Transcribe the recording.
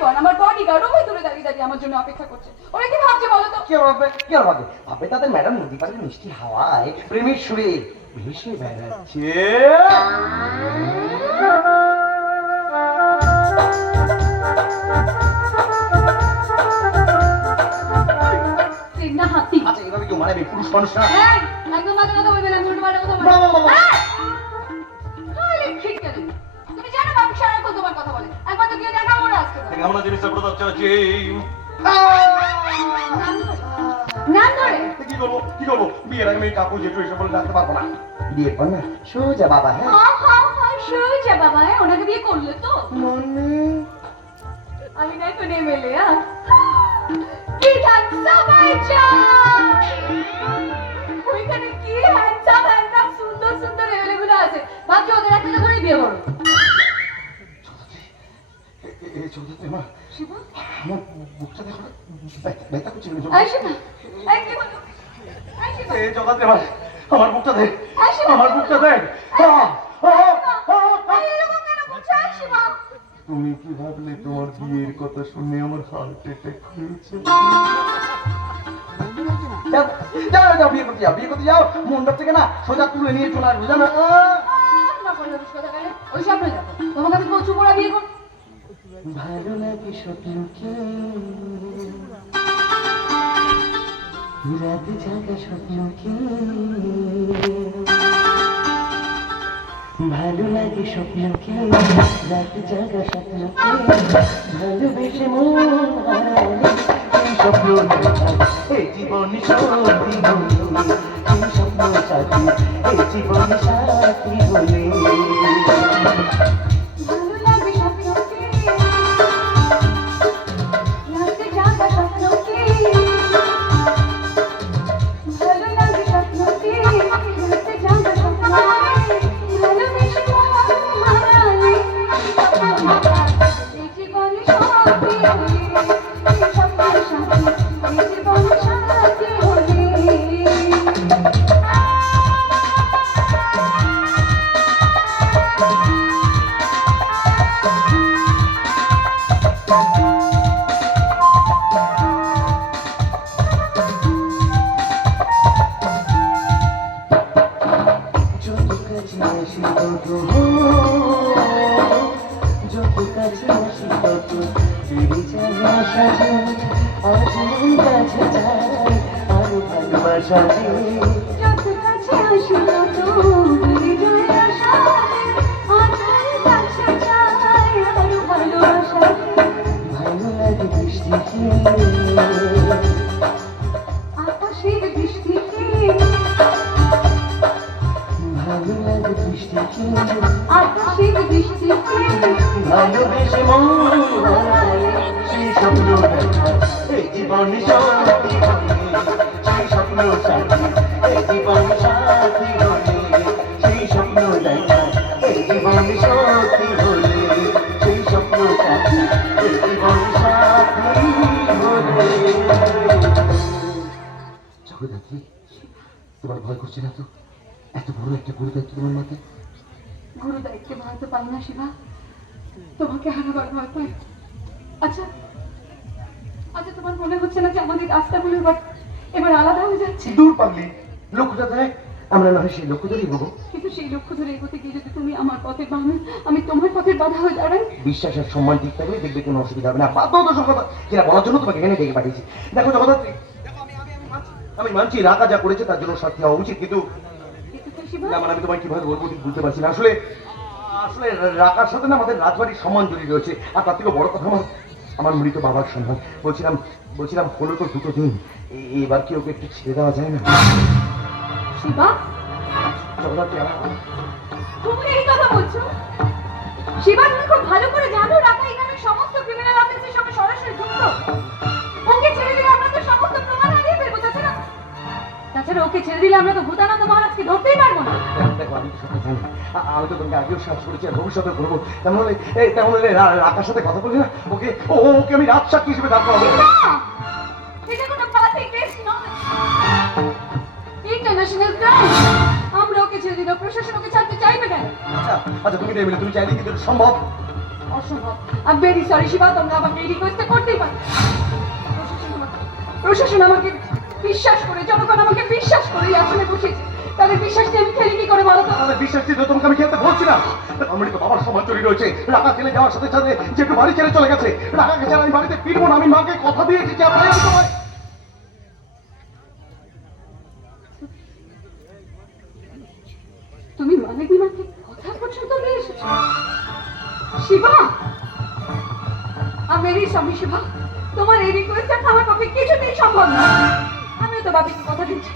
জীবন, আমার বডিগার্ড ওই দূরে দাঁড়িয়ে দাঁড়িয়ে আমার জন্য অপেক্ষা করছে। ওরা কি ভাবছে বলো তো? কি ভাববে? কি ভাববে? ভাববে তাদের ম্যাডাম নদী পাড়ে মিষ্টি হাওয়ায় প্রেমের সুরে ভেসে বেড়াচ্ছে। না হাতি। আচ্ছা এভাবে কেউ মানাবে? পুরুষ মানুষ না। একদম বাজে কথা বলবে না, উল্টো পাল্টা কথা বলবে। খালি খিটকে দেবে। তুমি জানো বাবু সারাক্ষণ তোমার কথা বলে। একবার তো গিয়ে দেখাবো না আজকে। আমরা জিনিসটা প্রতাপ চাচ্ছি। নাম ধরে কি করবো? কি করবো? বিয়ের আগে আমি কাকু জেঠু এসব বলে ডাকতে পারবো না। বিয়ের পর না সোজা বাবা। হ্যাঁ সোজা বাবা। ওনাকে বিয়ে করলে তো? মনে আমি না এখন এমএলএ। বিধানসভায় ওইখানে কি হ্যান্ডসাম হ্যান্ডসাম সুন্দর সুন্দর এমএলএ গুলো আছে। ভাবছি ওদের একটা ধরে বিয়ে করো। মা আমার বুকটা দেখো, ব্যথা করছে। আমার বুকটা দে, আমার বুকটা দে। তুমি কি ভাবলে তোমার বিয়ের কথা শুনে আমার হার্ট অ্যাটাক হয়েছে? বিয়ে করতে যাও, বিয়ে করতে যাও। মণ্ডপ থেকে না সোজা তুলে নিয়ে চলে আসবে, জানো? ওই স্বপ্নে যাবো, তোমাকে আমি কচু পোড়া বিয়ে করবো। ভালো লাগে স্বপ্নকে, রাতে জাগা স্বপ্নকে, ভালো লাগে স্বপ্নকে, রাতে জাগা স্বপ্নকে, ভালোবেসে মন হারালে এই স্বপ্ন এই জীবন সত্যি বলে, এই স্বপ্ন সাথী এই জীবন সাথী বলে। ভালোবেসে মন হারালে সেই স্বপ্ন এই জীবন সাথী বলে, সেই স্বপ্ন সাথী এই জীবন সাথী বলে, সেই স্বপ্ন দেখা এই জীবন সত্যি বলে, সেই স্বপ্ন সাথী এই জীবন সাথী বলে। জগদ্ধাত্রী, তোমার ভয় করছে না তো? এত বড় একটা গুরু দায়িত্ব তোমার মাথায়। গুরু দায়িত্বে ভয় তো পাই না শিবা, তোমাকে হারাবার ভয় পাই। আচ্ছা আচ্ছা, তোমার মনে হচ্ছে না যে আমাদের রাস্তাগুলো এবার আলাদা হয়ে যাচ্ছে? দূর পাগলি, লক্ষ্যটা দেখ, আমরা না হয় সেই লক্ষ্য ধরে এগোবো। কিন্তু সেই লক্ষ্য ধরে এগোতে গিয়ে যদি তুমি আমার পথে বাঁধো, আমি তোমার পথের বাধা হয়ে দাঁড়াই। বিশ্বাস আর সম্মান ঠিক থাকলে দেখবে কোনো অসুবিধা হবে না। বাধ্য হতো সব কথা যেটা বলার জন্য তোমাকে এখানে ডেকে পাঠিয়েছি। দেখো জগদ্ধাত্রী, আমি মানছি রাকা যা করেছে তার জন্য শাস্তি হওয়া উচিত, কিন্তু না মানে আমি তোমায় কিভাবে বলবো ঠিক বুঝতে পারছি না। আসলে আসলে রাকার সাথে না আমাদের রাজবাড়ির সম্মান জড়িয়ে রয়েছে, আর তার থেকে বড় কথা আমার মৃত বাবার সম্মান। বলছিলাম হলো তো দুটো দিন, এবার কি ওকে একটু ছেড়ে দেওয়া যায় না? শিবা, তুমি এই কথা বলছো? শিবা, তুমি খুব ভালো করে জানো রাকা এখানে সমস্ত ক্রিমিনাল অফিসের সঙ্গে সরাসরি যুক্ত। ওকে ছেড়ে দিলে আমরা তো সমস্ত প্রমাণ হারিয়ে ফেলবো। তাছাড়া ওকে ছেড়ে দিলে আমরা তো ভূতানন্দ মহারাজকে ধরতেই পারবো না। দেখো আমি তো সব জানি, আমি তো তোমাকে আগেও সাহস করেছি আর ভবিষ্যতে করবো। তেমন হলে রাকার সাথে কথা বলি না, ওকে আমি রাত সাক্ষী হিসেবে দাঁড় করাবো। এটা কোনো পার্টি কেস নয়, ইন্টারন্যাশনাল ক্রাইম। আমরা ওকে ছেড়ে দিলে প্রশাসন ওকে ছাড়তে চাইবে কেন? আচ্ছা তুমি চাইলে কিন্তু সম্ভব। অসম্ভব। আই ভেরি সরি শিবা, তোমরা আমাকে এই রিকোয়েস্টটা করতেই পারো। প্রশাসন আমাকে বিশ্বাস করে, জনগণ আমাকে বিশ্বাস করে এই আসনে বসেছে। তাদের বিশ্বাসকে আমি খেলি কি করে বলো তো? তাহলে বিশ্বাস ছিল তোমাকে আমি খেলতে বলছি না। আমি তো বাবার সমান চুরি রয়েছে, রাখা ছেলে যাওয়ার সাথে সাথে যে একটু বাড়ি ছেড়ে চলে গেছে, রাখাকে ছাড়া আমি বাড়িতে ফিরবো না। আমি মাকে কথা দিয়েছি যে আপনার তোমায় তুমি মালিনীমাকে কথা পর্যন্ত নিয়ে এসেছো? শিবা, আমি ভেরি সরি শিবা, তোমার এই রিকোয়েস্টটা আমার পক্ষে কিছুতেই সম্ভব না। আমিও তো বাপিকে কথা দিচ্ছি,